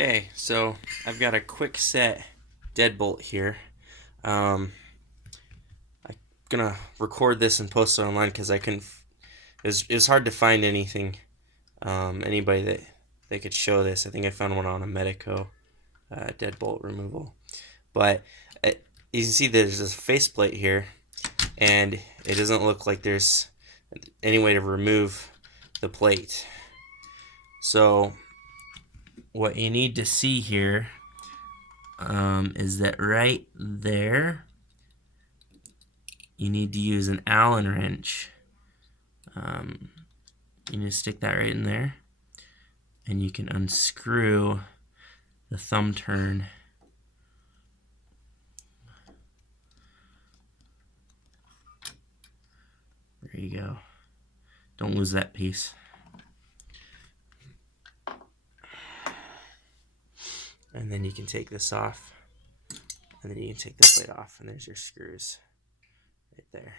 Okay, so I've got a Kwikset deadbolt here. I'm gonna record this and post it online because I couldn't. It was hard to find anything, anybody that could show this. I think I found one on a Medico deadbolt removal, but you can see there's this faceplate here, and it doesn't look like there's any way to remove the plate. So what you need to see here is that right there you need to use an Allen wrench. You need to stick that right in there, and you can unscrew the thumb turn. There you go. Don't lose that piece. And then you can take this off, and then you can take the plate off, and there's your screws right there.